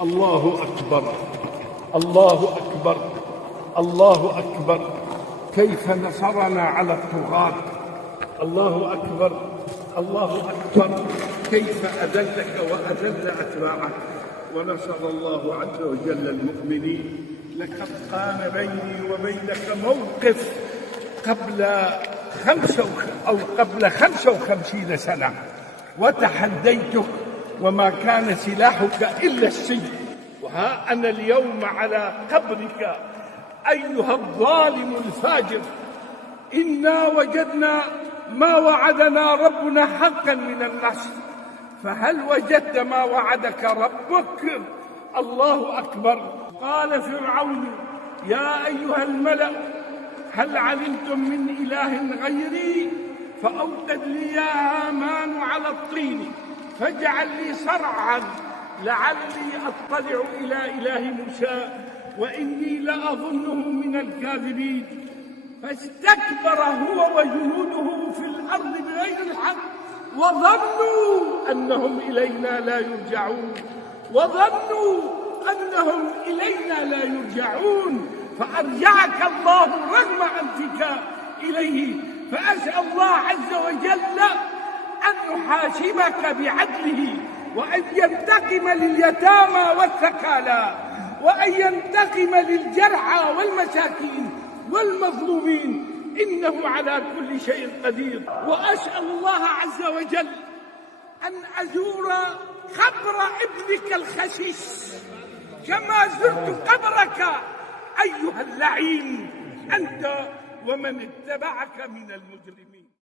الله أكبر، الله أكبر، الله أكبر، كيف نصرنا على الطغاة. الله أكبر، الله أكبر، كيف أذلك وأذل أتباعك. ونصر الله عز وجل المؤمنين. لقد كان بيني وبينك موقف قبل 55 سنة، وتحديتك وما كان سلاحك إلا السيف. وها أنا اليوم على قبرك أيها الظالم الفاجر. إنا وجدنا ما وعدنا ربنا حقا من النصر، فهل وجدت ما وعدك ربك؟ الله أكبر. قال فرعون يا أيها الملأ هل علمتم من إله غيري فأوقد لي يا هامان على الطين فاجعل لي صرعا لعلي أطلع إلى إله موسى وإني لأظنه من الكاذبين. فاستكبر هو وجنوده في الأرض بغير الحق وظنوا أنهم إلينا لا يرجعون فأرجعك الله رغم أنفك إليه. فأسأل الله عز وجل أن يحاسبك بعدله، وأن ينتقم لليتامى والثكالى، وأن ينتقم للجرحى والمساكين والمظلومين، إنه على كل شيء قدير. وأسأل الله عز وجل أن أزور قبر ابنك الخسيس كما زرت قبرك أيها اللعين أنت ومن اتبعك من المجرمين.